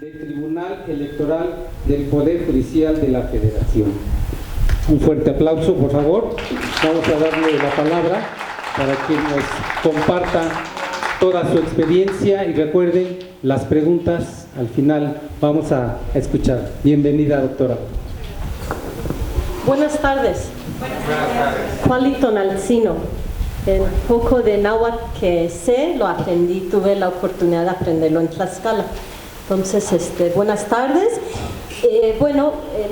del Tribunal Electoral del Poder Judicial de la Federación. Un fuerte aplauso, por favor. Vamos a darle la palabra para que nos comparta toda su experiencia y recuerden las preguntas al final vamos a escuchar. Bienvenida, doctora. Buenas tardes. Buenas tardes. Juanito Nalcino. El poco de náhuatl que sé lo aprendí, tuve la oportunidad de aprenderlo en Tlaxcala. Entonces, buenas tardes.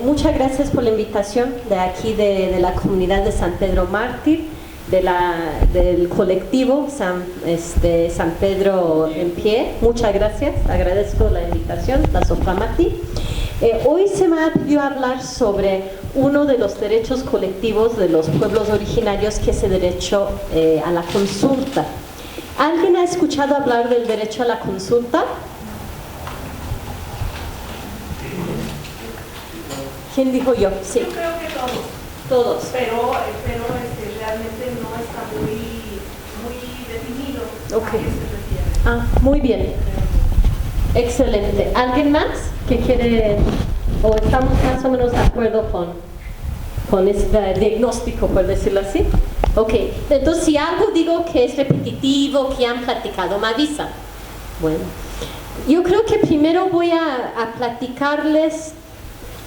Muchas gracias por la invitación de aquí de la comunidad de San Pedro Mártir, del colectivo San Pedro en Pie. Muchas gracias, agradezco la invitación, la Soframati. Hoy se me ha pedido hablar sobre uno de los derechos colectivos de los pueblos originarios, que es el derecho a la consulta. ¿Alguien ha escuchado hablar del derecho a la consulta? ¿Quién dijo yo? Sí. Yo creo que todos. Todos. Pero realmente no está muy definido Ok. a qué se refiere. Muy bien. Excelente. ¿Alguien más que quiere, o estamos más o menos de acuerdo con este diagnóstico, por decirlo así? Ok. Entonces, si algo digo que es repetitivo, que han platicado, me avisa. Bueno. Yo creo que primero voy a platicarles.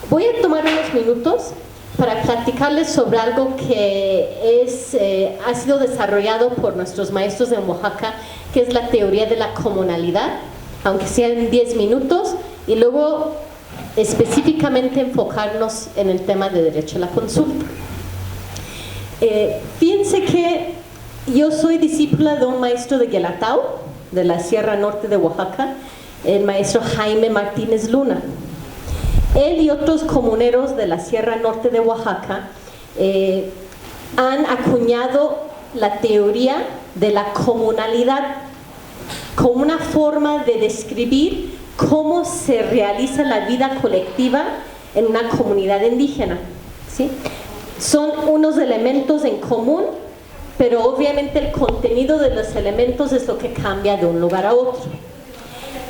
Voy a tomar unos minutos para platicarles sobre algo que ha sido desarrollado por nuestros maestros en Oaxaca, que es la teoría de la comunalidad, aunque sean 10 minutos, y luego específicamente enfocarnos en el tema de derecho a la consulta. Fíjense que yo soy discípula de un maestro de Guelatao, de la Sierra Norte de Oaxaca, el maestro Jaime Martínez Luna. Él y otros comuneros de la Sierra Norte de Oaxaca han acuñado la teoría de la comunalidad como una forma de describir cómo se realiza la vida colectiva en una comunidad indígena, ¿sí? Son unos elementos en común, pero obviamente el contenido de los elementos es lo que cambia de un lugar a otro.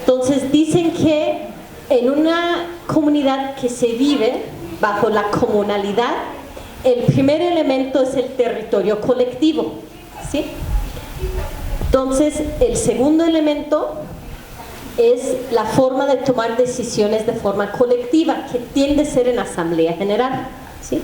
Entonces dicen que en una comunidad que se vive bajo la comunalidad, el primer elemento es el territorio colectivo, ¿sí? Entonces, el segundo elemento es la forma de tomar decisiones de forma colectiva, que tiende a ser en asamblea general, ¿sí?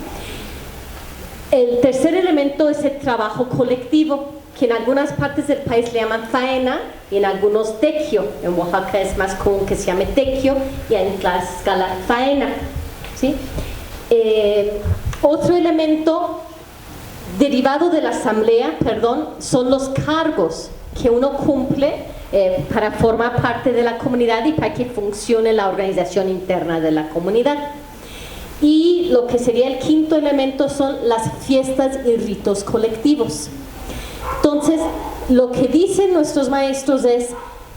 El tercer elemento es el trabajo colectivo, que en algunas partes del país le llaman faena y en algunos tequio. En Oaxaca es más común que se llame tequio y en Tlaxcala faena, ¿sí? Otro elemento derivado de la asamblea, son los cargos que uno cumple para formar parte de la comunidad y para que funcione la organización interna de la comunidad. Y lo que sería el quinto elemento son las fiestas y ritos colectivos. Entonces, lo que dicen nuestros maestros es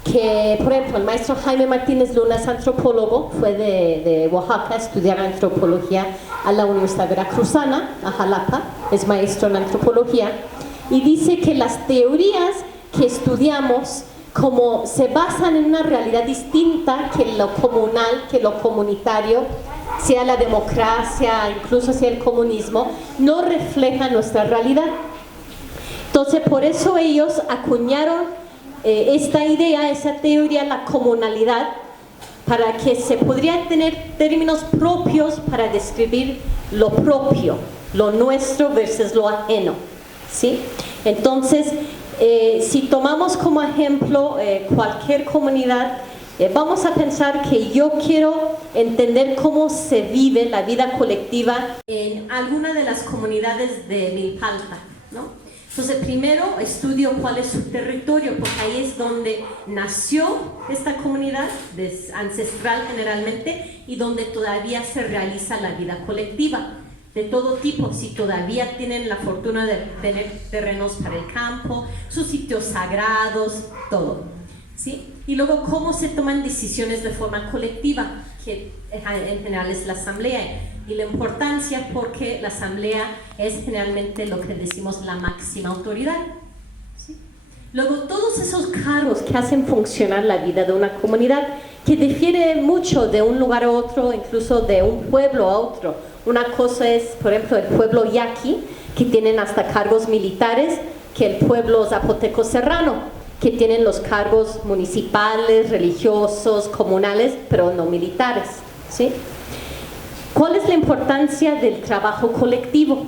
que, por ejemplo, el maestro Jaime Martínez Luna es antropólogo, fue de Oaxaca a estudiar antropología a la Universidad Veracruzana, a Jalapa, es maestro en antropología, y dice que las teorías que estudiamos como se basan en una realidad distinta que lo comunal, que lo comunitario, sea la democracia, incluso sea el comunismo, no reflejan nuestra realidad. Entonces, por eso ellos acuñaron esta idea, esa teoría, la comunalidad, para que se podrían tener términos propios para describir lo propio, lo nuestro versus lo ajeno, ¿sí? Entonces, si tomamos como ejemplo cualquier comunidad, vamos a pensar que yo quiero entender cómo se vive la vida colectiva en alguna de las comunidades de Milpalta, ¿no? Entonces, primero estudio cuál es su territorio, porque ahí es donde nació esta comunidad, ancestral generalmente, y donde todavía se realiza la vida colectiva, de todo tipo, si todavía tienen la fortuna de tener terrenos para el campo, sus sitios sagrados, todo, ¿sí? Y luego, cómo se toman decisiones de forma colectiva, que en general es la asamblea. Y la importancia porque la asamblea es generalmente lo que decimos la máxima autoridad, ¿sí? Luego, todos esos cargos que hacen funcionar la vida de una comunidad, que difiere mucho de un lugar a otro, incluso de un pueblo a otro. Una cosa es, por ejemplo, el pueblo yaqui, que tienen hasta cargos militares, que el pueblo zapoteco serrano, que tienen los cargos municipales, religiosos, comunales, pero no militares, ¿sí? ¿Cuál es la importancia del trabajo colectivo?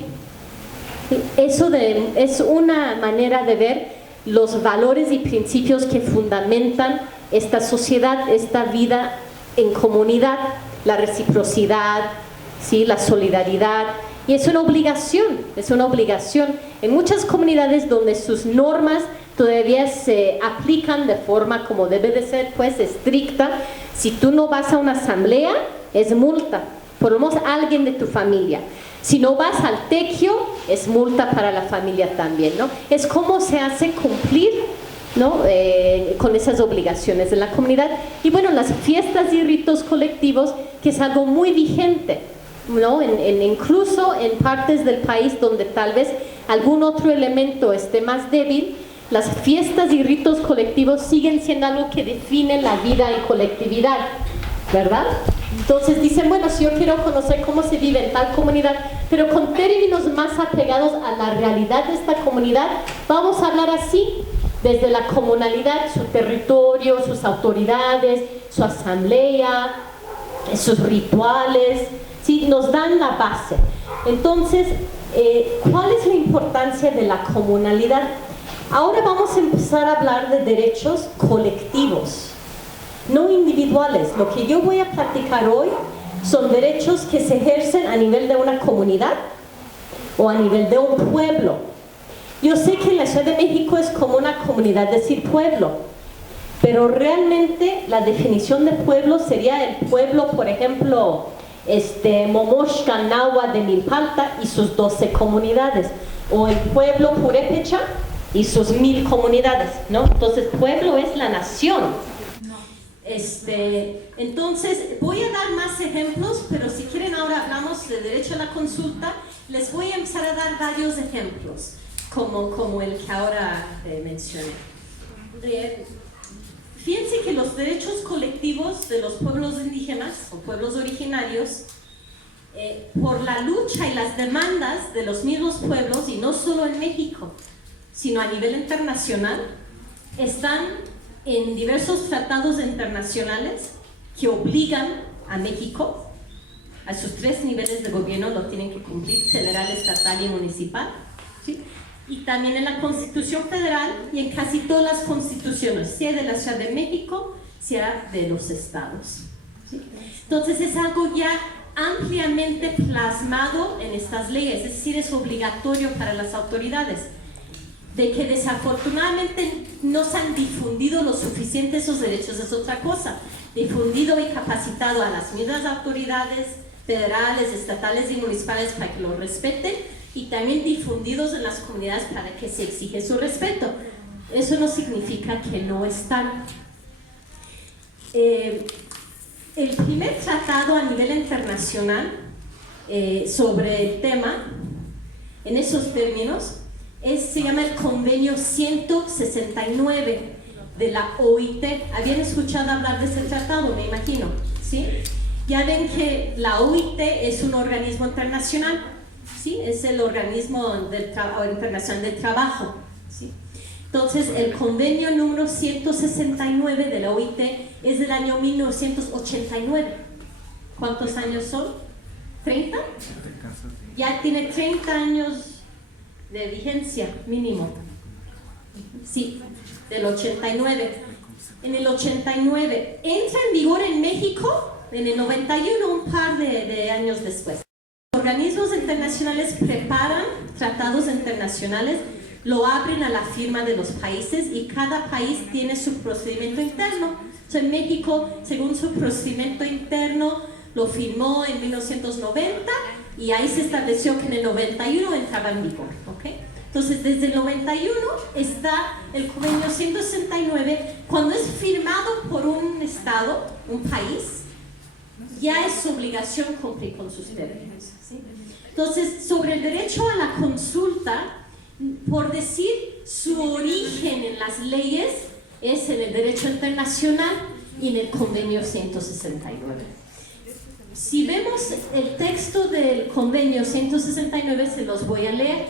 Eso es una manera de ver los valores y principios que fundamentan esta sociedad, esta vida en comunidad, la reciprocidad, ¿sí? La solidaridad, y es una obligación, En muchas comunidades donde sus normas todavía se aplican de forma como debe de ser, pues estricta, si tú no vas a una asamblea, es multa, por lo menos alguien de tu familia. Si no vas al tequio, es multa para la familia también, ¿no? Es como se hace cumplir, ¿no? Con esas obligaciones de la comunidad. Y bueno, las fiestas y ritos colectivos, que es algo muy vigente, ¿no? Incluso en partes del país donde tal vez algún otro elemento esté más débil, las fiestas y ritos colectivos siguen siendo algo que define la vida en colectividad, ¿verdad? Entonces dicen, bueno, si yo quiero conocer cómo se vive en tal comunidad, pero con términos más apegados a la realidad de esta comunidad, vamos a hablar así, desde la comunalidad, su territorio, sus autoridades, su asamblea, sus rituales, ¿sí? Nos dan la base. Entonces, ¿cuál es la importancia de la comunalidad? Ahora vamos a empezar a hablar de derechos colectivos, no individuales. Lo que yo voy a platicar hoy son derechos que se ejercen a nivel de una comunidad o a nivel de un pueblo. Yo sé que en la Ciudad de México es como una comunidad decir pueblo, pero realmente la definición de pueblo sería el pueblo, por ejemplo, Momoshka, Nahua de Milpalta y sus 12 comunidades, o el pueblo Purépecha y sus 1000 comunidades, ¿no? Entonces, pueblo es la nación. Entonces, voy a dar más ejemplos, pero si quieren ahora hablamos de derecho a la consulta, les voy a empezar a dar varios ejemplos, como el que ahora mencioné. Fíjense que los derechos colectivos de los pueblos indígenas o pueblos originarios, por la lucha y las demandas de los mismos pueblos, y no solo en México, sino a nivel internacional, están en diversos tratados internacionales que obligan a México, a sus 3 niveles de gobierno lo tienen que cumplir, federal, estatal y municipal, ¿sí? Y también en la Constitución Federal y en casi todas las constituciones, sea de la Ciudad de México, sea de los estados, ¿sí? Entonces es algo ya ampliamente plasmado en estas leyes, es decir, es obligatorio para las autoridades. De que desafortunadamente no se han difundido lo suficiente esos derechos es otra cosa. Difundido y capacitado a las mismas autoridades federales, estatales y municipales para que lo respeten, y también difundidos en las comunidades para que se exige su respeto. Eso no significa que no están. El primer tratado a nivel internacional sobre el tema, en esos términos, se llama el Convenio 169 de la OIT. ¿Habían escuchado hablar de ese tratado? Me imagino, ¿sí? Ya ven que la OIT es un organismo internacional, ¿sí? Es el organismo internacional del trabajo, ¿sí? Entonces, el convenio número 169 de la OIT es del año 1989. ¿Cuántos años son? ¿30? Ya tiene 30 años de vigencia mínimo. Sí, del 89. En el 89 entra en vigor en México, en el 91, un par de años después. Organismos internacionales preparan tratados internacionales, lo abren a la firma de los países y cada país tiene su procedimiento interno. Entonces, en México, según su procedimiento interno, lo firmó en 1990 y ahí se estableció que en el 91 entraba en vigor, ¿ok? Entonces, desde el 91 está el convenio 169. Cuando es firmado por un estado, un país, ya es su obligación cumplir con sus términos, ¿sí? Entonces, sobre el derecho a la consulta, por decir su origen en las leyes es en el derecho internacional, y en el convenio 169. Si vemos el texto del convenio 169, se los voy a leer.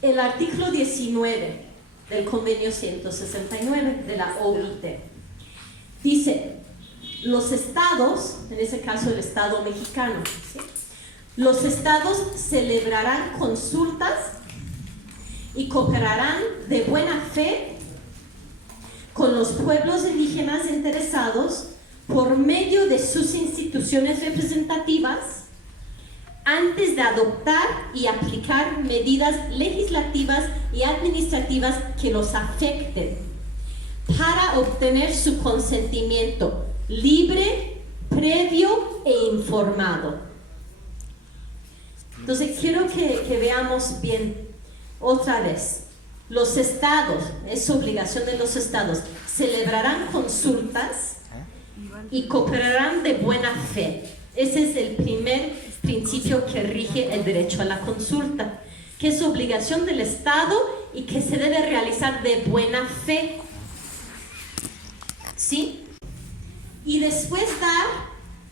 El artículo 19 del convenio 169 de la OIT dice: los estados, en ese caso el Estado mexicano, ¿sí?, los estados celebrarán consultas y cooperarán de buena fe con los pueblos indígenas interesados por medio de sus instituciones representativas antes de adoptar y aplicar medidas legislativas y administrativas que los afecten, para obtener su consentimiento libre, previo e informado. Entonces quiero que veamos bien otra vez. Los estados, es obligación de los estados, celebrarán consultas y cooperarán de buena fe. Ese es el primer principio que rige el derecho a la consulta, que es obligación del Estado y que se debe realizar de buena fe. ¿Sí? Y después dar,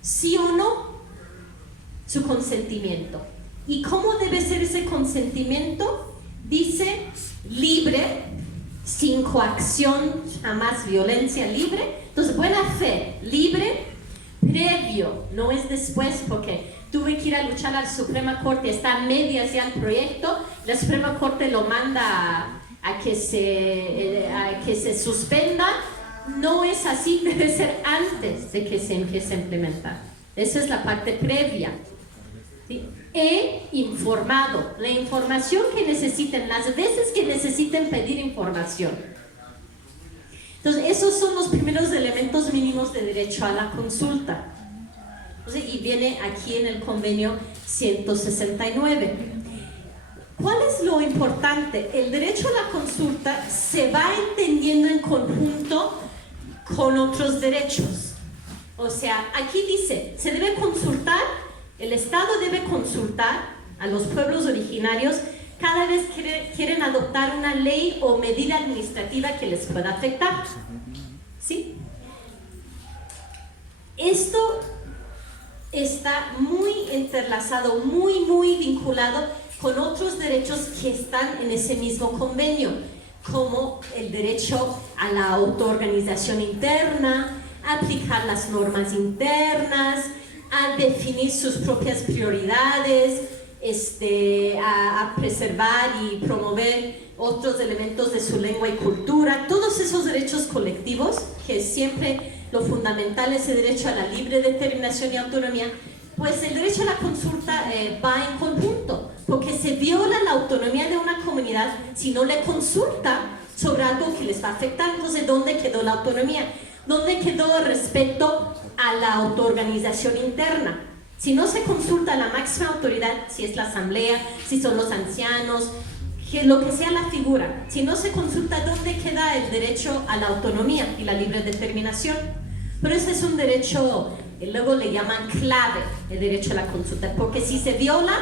sí o no, su consentimiento. ¿Y cómo debe ser ese consentimiento? Dice: libre, sin coacción, jamás violencia, libre. Entonces, buena fe, libre, previo, no es después, porque tuve que ir a luchar a la Suprema Corte, está a medias ya el proyecto, la Suprema Corte lo manda a que se suspenda. No es así, debe ser antes de que se empiece a implementar. Esa es la parte previa. ¿Sí? He informado, la información que necesiten, las veces que necesiten pedir información. Entonces, esos son los primeros elementos mínimos de derecho a la consulta. Entonces, y viene aquí en el convenio 169. ¿Cuál es lo importante? El derecho a la consulta se va entendiendo en conjunto con otros derechos. O sea, aquí dice, se debe consultar, el Estado debe consultar a los pueblos originarios cada vez que quieren adoptar una ley o medida administrativa que les pueda afectar. ¿Sí? Esto está muy entrelazado, muy vinculado con otros derechos que están en ese mismo convenio, como el derecho a la autoorganización interna, a aplicar las normas internas, a definir sus propias prioridades, a preservar y promover otros elementos de su lengua y cultura. Todos esos derechos colectivos, que siempre lo fundamental es el derecho a la libre determinación y autonomía, pues el derecho a la consulta va en conjunto, porque se viola la autonomía de una comunidad si no le consulta sobre algo que les va a afectar. Entonces, ¿dónde quedó la autonomía? ¿Dónde quedó el respeto a la autoorganización interna? Si no se consulta a la máxima autoridad, si es la asamblea, si son los ancianos, que lo que sea la figura, si no se consulta, ¿dónde queda el derecho a la autonomía y la libre determinación? Pero ese es un derecho, luego le llaman clave, el derecho a la consulta, porque si se viola,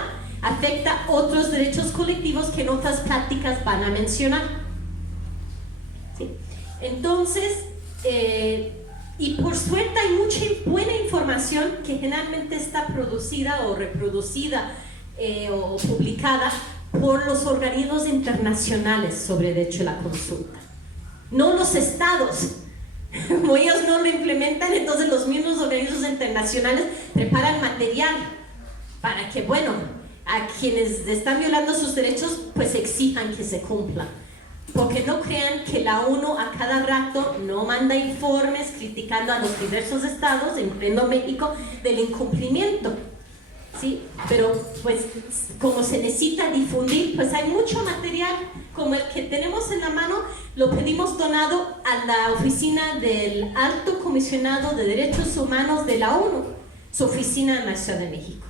afecta otros derechos colectivos que en otras pláticas van a mencionar. ¿Sí? Entonces, y por suerte hay mucha buena información que generalmente está producida o reproducida o publicada por los organismos internacionales sobre derecho a la consulta, no los estados. Como ellos no lo implementan, entonces los mismos organismos internacionales preparan material para que, bueno, a quienes están violando sus derechos, pues exijan que se cumplan. Porque no crean que la ONU a cada rato no manda informes criticando a los diversos estados, incluyendo México, del incumplimiento. ¿Sí? Pero pues como se necesita difundir, pues hay mucho material como el que tenemos en la mano, lo pedimos donado a la oficina del Alto Comisionado de Derechos Humanos de la ONU, su oficina en la Ciudad de México.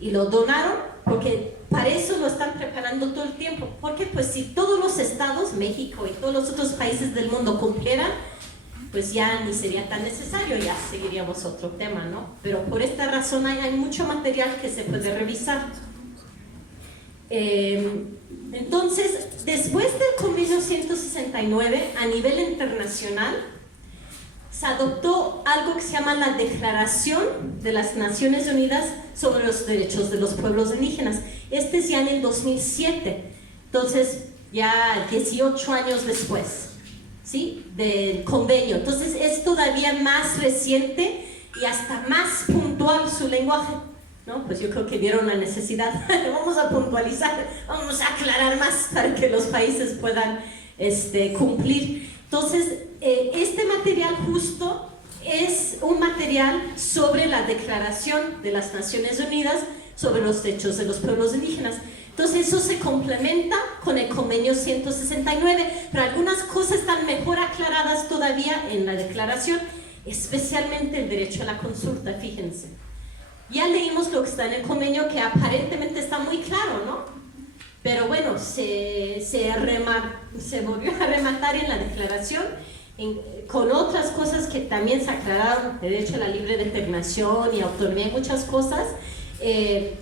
Y lo donaron porque para eso lo están preparando todo el tiempo, porque pues si todos los estados, México y todos los otros países del mundo cumplieran, pues ya ni sería tan necesario, ya seguiríamos otro tema, ¿no? Pero por esta razón hay mucho material que se puede revisar. Entonces, después del convenio 169, a nivel internacional, se adoptó algo que se llama la Declaración de las Naciones Unidas sobre los Derechos de los Pueblos Indígenas. Este es ya en el 2007, entonces ya 18 años después, ¿sí?, del convenio. Entonces es todavía más reciente y hasta más puntual su lenguaje, ¿no? Pues yo creo que vieron la necesidad. Vamos a puntualizar, vamos a aclarar más para que los países puedan cumplir. Entonces, este material justo es un material sobre la Declaración de las Naciones Unidas sobre los Derechos de los Pueblos Indígenas. Entonces, eso se complementa con el convenio 169, pero algunas cosas están mejor aclaradas todavía en la declaración, especialmente el derecho a la consulta, fíjense. Ya leímos lo que está en el convenio, que aparentemente está muy claro, ¿no? Pero bueno, se volvió a rematar en la declaración con otras cosas que también se aclararon: derecho a la libre determinación y autonomía y muchas cosas que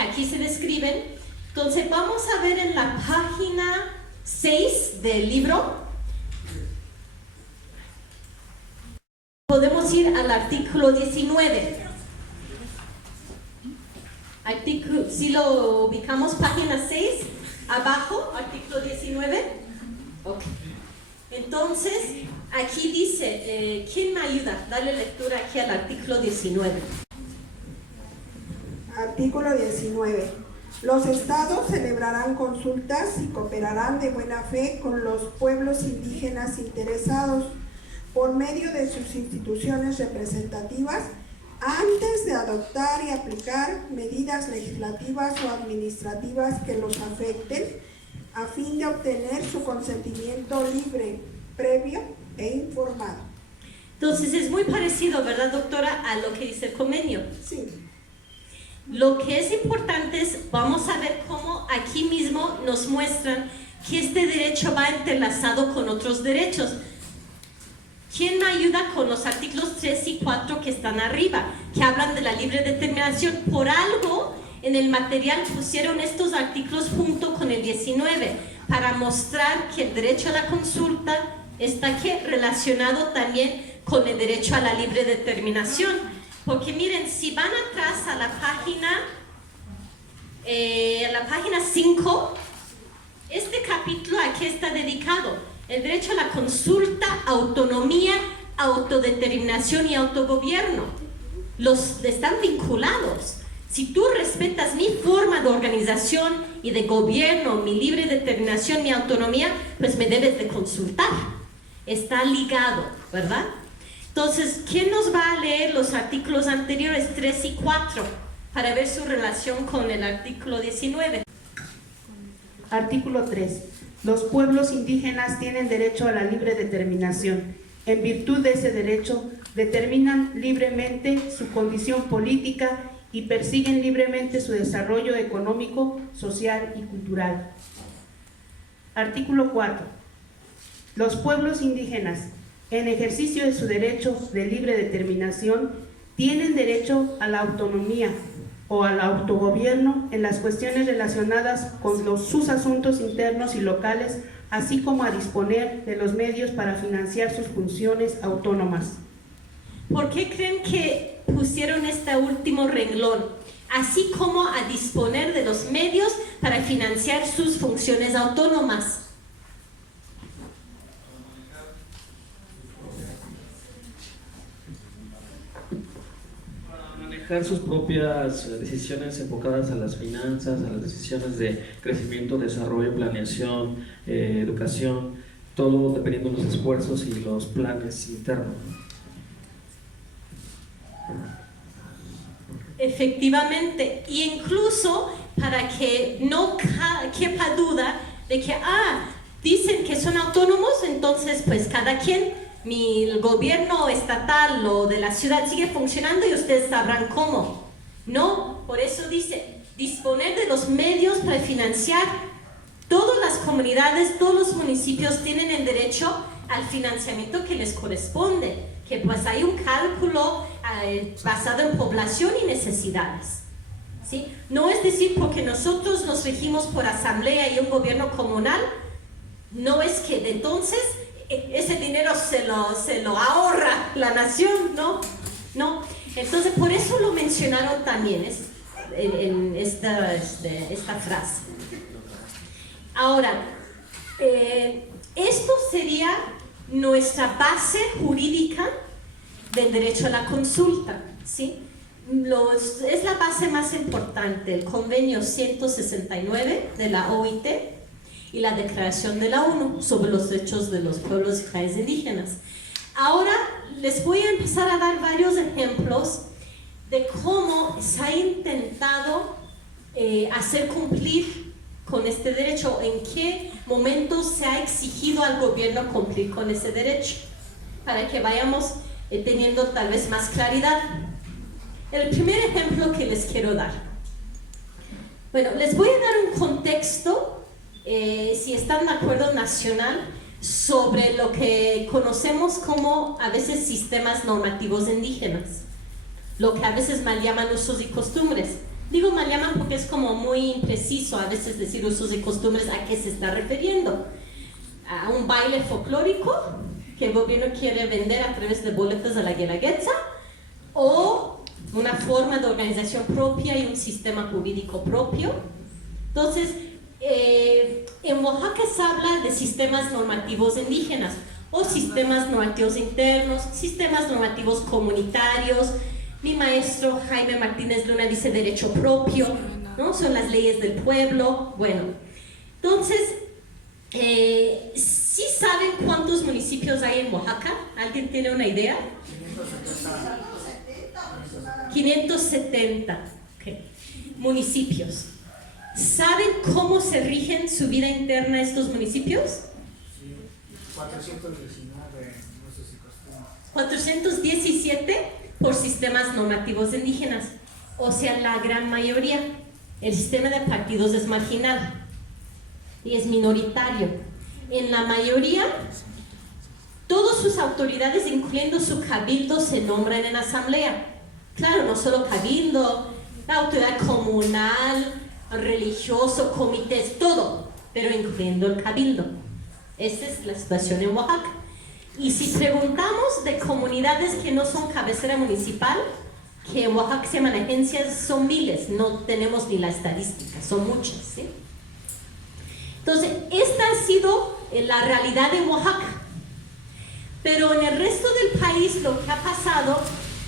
aquí se describen. Entonces vamos a ver en la página 6 del libro, podemos ir al artículo 19. Si lo ubicamos, página 6, abajo, artículo 19. Ok. Entonces, aquí dice, ¿quién me ayuda? Dale lectura aquí al artículo 19. Artículo 19. Los estados celebrarán consultas y cooperarán de buena fe con los pueblos indígenas interesados por medio de sus instituciones representativas antes de adoptar y aplicar medidas legislativas o administrativas que los afecten, a fin de obtener su consentimiento libre, previo e informado. Entonces es muy parecido, ¿verdad, doctora?, a lo que dice el convenio. Sí. Lo que es importante es, vamos a ver cómo aquí mismo nos muestran que este derecho va entrelazado con otros derechos. ¿Quién me ayuda con los artículos 3 y 4 que están arriba, que hablan de la libre determinación? Por algo en el material pusieron estos artículos junto con el 19 para mostrar que el derecho a la consulta está aquí relacionado también con el derecho a la libre determinación. Porque miren, si van atrás a la página 5, este capítulo aquí está dedicado: el derecho a la consulta, autonomía, autodeterminación y autogobierno. Los están vinculados. Si tú respetas mi forma de organización y de gobierno, mi libre determinación, mi autonomía, pues me debes de consultar. Está ligado, ¿verdad? Entonces, ¿quién nos va a leer los artículos anteriores 3 y 4 para ver su relación con el artículo 19? Artículo 3. Los pueblos indígenas tienen derecho a la libre determinación. En virtud de ese derecho, determinan libremente su condición política y persiguen libremente su desarrollo económico, social y cultural. Artículo 4. Los pueblos indígenas, en ejercicio de su derecho de libre determinación, tienen derecho a la autonomía o al autogobierno en las cuestiones relacionadas con sus asuntos internos y locales, así como a disponer de los medios para financiar sus funciones autónomas. ¿Por qué creen que pusieron este último renglón? Así como a disponer de los medios para financiar sus funciones autónomas. Sus propias decisiones enfocadas a las finanzas, a las decisiones de crecimiento, desarrollo, planeación, educación, todo dependiendo de los esfuerzos y los planes internos. Efectivamente, y incluso para que no quepa duda de que, dicen que son autónomos, entonces pues cada quien, el gobierno estatal o de la ciudad sigue funcionando y ustedes sabrán cómo. No, por eso dice, disponer de los medios para financiar. Todas las comunidades, todos los municipios tienen el derecho al financiamiento que les corresponde, que pues hay un cálculo basado en población y necesidades. ¿sí? No es decir, porque nosotros nos regimos por asamblea y un gobierno comunal, no es que de entonces ese dinero se lo ahorra la nación, ¿no? No. Entonces, por eso lo mencionaron también en esta frase. Ahora, esto sería nuestra base jurídica del derecho a la consulta, ¿sí? Es la base más importante, el convenio 169 de la OIT y la declaración de la ONU sobre los derechos de los pueblos y comunidades indígenas. Ahora les voy a empezar a dar varios ejemplos de cómo se ha intentado hacer cumplir con este derecho, en qué momento se ha exigido al gobierno cumplir con ese derecho, para que vayamos teniendo tal vez más claridad. El primer ejemplo que les quiero dar. Bueno, les voy a dar un contexto, si están de acuerdo, nacional, sobre lo que conocemos como a veces sistemas normativos indígenas, lo que a veces mal llaman usos y costumbres. Digo mal llaman porque es como muy impreciso a veces decir usos y costumbres, a qué se está refiriendo. A un baile folclórico que el gobierno quiere vender a través de boletas de la Guelaguetza, o una forma de organización propia y un sistema jurídico propio. Entonces, en Oaxaca se habla de sistemas normativos indígenas o sistemas normativos internos, sistemas normativos comunitarios. Mi maestro Jaime Martínez Luna dice derecho propio, ¿no? Son las leyes del pueblo. Bueno, entonces, ¿sí saben cuántos municipios hay en Oaxaca? ¿Alguien tiene una idea? 570 okay. Municipios. ¿Saben cómo se rigen su vida interna estos municipios? 419 usos y costumbres. 417 por sistemas normativos indígenas, o sea, la gran mayoría. El sistema de partidos es marginal y es minoritario. En la mayoría, todas sus autoridades, incluyendo su cabildo, se nombran en asamblea. Claro, no solo cabildo, la autoridad comunal, religioso, comités, todo, pero incluyendo el cabildo. Esta es la situación en Oaxaca. Y si preguntamos de comunidades que no son cabecera municipal, que en Oaxaca se llaman agencias, son miles, no tenemos ni la estadística, son muchas, ¿sí? Entonces, esta ha sido la realidad en Oaxaca. Pero en el resto del país lo que ha pasado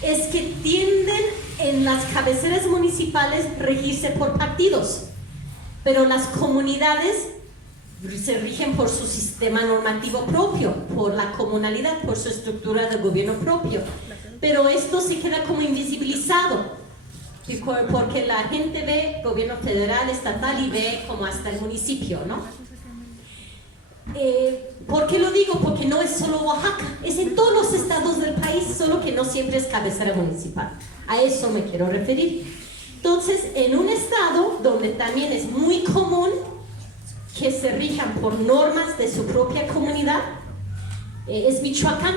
es que tienden en las cabeceras municipales regirse por partidos, pero las comunidades se rigen por su sistema normativo propio, por la comunalidad, por su estructura de gobierno propio. Pero esto se queda como invisibilizado, porque la gente ve gobierno federal, estatal y ve como hasta el municipio, ¿no? ¿Por qué lo digo? Porque no es solo Oaxaca, es en todos los estados del país, solo que no siempre es cabecera municipal. A eso me quiero referir. Entonces, en un estado donde también es muy común que se rijan por normas de su propia comunidad, es Michoacán,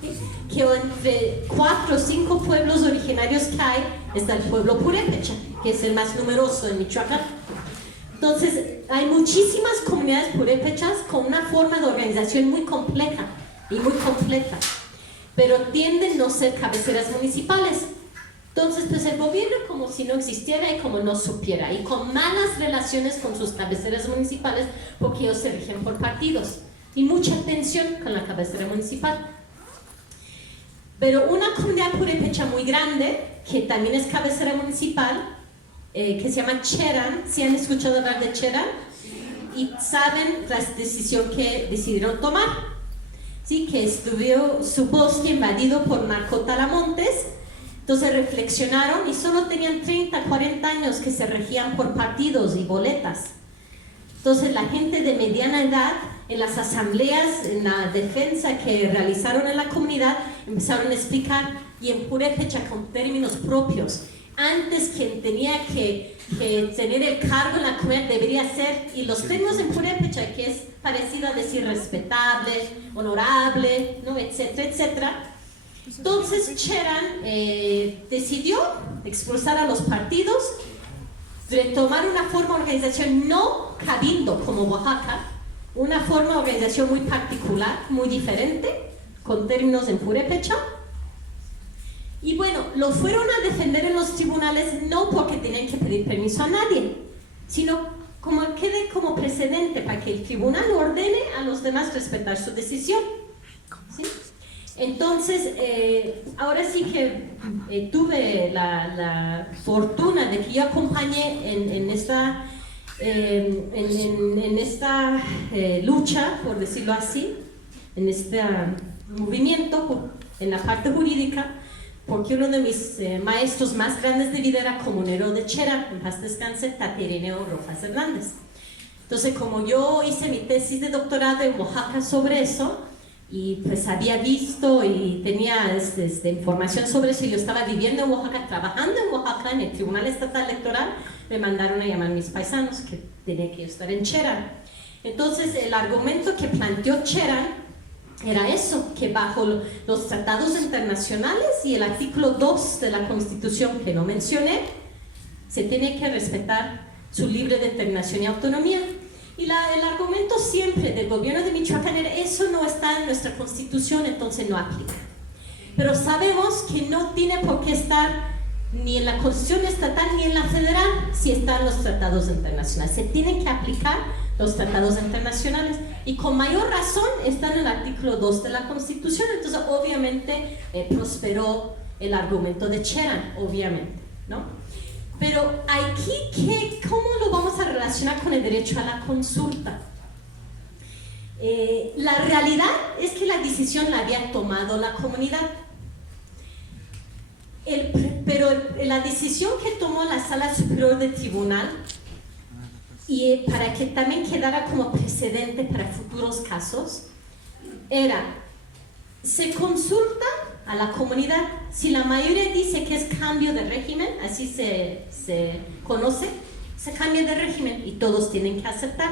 ¿sí? Que entre 4 o 5 pueblos originarios que hay, está el pueblo Purépecha, que es el más numeroso en Michoacán. Entonces, hay muchísimas comunidades purépechas con una forma de organización muy compleja y muy completa, pero tienden a no ser cabeceras municipales. Entonces, pues el gobierno como si no existiera y como no supiera, y con malas relaciones con sus cabeceras municipales, porque ellos se rigen por partidos, y mucha tensión con la cabecera municipal. Pero una comunidad purépecha muy grande, que también es cabecera municipal, que se llama Cherán. ¿Sí han escuchado hablar de Cherán? Y saben la decisión que decidieron tomar, ¿sí? Que estuvo su bosque invadido por narcotalamontes. Entonces reflexionaron y solo tenían 30, 40 años que se regían por partidos y boletas. Entonces la gente de mediana edad, en las asambleas, en la defensa que realizaron en la comunidad, empezaron a explicar, y en purépecha con términos propios. Antes quien tenía que tener el cargo en la comunidad debería ser, y los términos en purépecha, que es parecido a decir respetable, honorable, ¿no? Etcétera, etcétera. Entonces Cherán decidió expulsar a los partidos, retomar una forma de organización no cabildo como Oaxaca, una forma de organización muy particular, muy diferente, con términos en purépecha. Y bueno, lo fueron a defender en los tribunales no porque tenían que pedir permiso a nadie, sino como quede como precedente para que el tribunal ordene a los demás respetar su decisión. ¿Sí? Entonces, ahora sí que tuve la fortuna de que yo acompañé en esta lucha, por decirlo así, en este movimiento, en la parte jurídica, porque uno de mis maestros más grandes de vida era comunero de Cherán, en paz descanse, Tatirineo Rojas Hernández. Entonces, como yo hice mi tesis de doctorado en Oaxaca sobre eso, y pues había visto y tenía información sobre eso, y yo estaba viviendo en Oaxaca, trabajando en Oaxaca, en el Tribunal Estatal Electoral, me mandaron a llamar a mis paisanos que tenía que estar en Cherán. Entonces, el argumento que planteó Cherán era eso, que bajo los tratados internacionales y el artículo 2 de la Constitución que no mencioné, se tiene que respetar su libre determinación y autonomía. Y el argumento siempre del gobierno de Michoacán era: eso no está en nuestra Constitución, entonces no aplica. Pero sabemos que no tiene por qué estar ni en la Constitución estatal ni en la federal si están los tratados internacionales. Se tienen que aplicar los tratados internacionales, y con mayor razón están en el artículo 2 de la Constitución. Entonces obviamente prosperó el argumento de Cherán, obviamente, ¿no? Pero aquí, ¿cómo lo vamos a relacionar con el derecho a la consulta? La realidad es que la decisión la había tomado la comunidad, pero la decisión que tomó la Sala Superior del Tribunal, y para que también quedara como precedente para futuros casos, era: se consulta a la comunidad, si la mayoría dice que es cambio de régimen, así se conoce, se cambia de régimen y todos tienen que aceptar.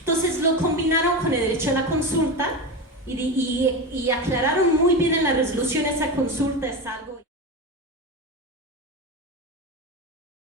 Entonces lo combinaron con el derecho a la consulta y aclararon muy bien en la resolución: esa consulta es algo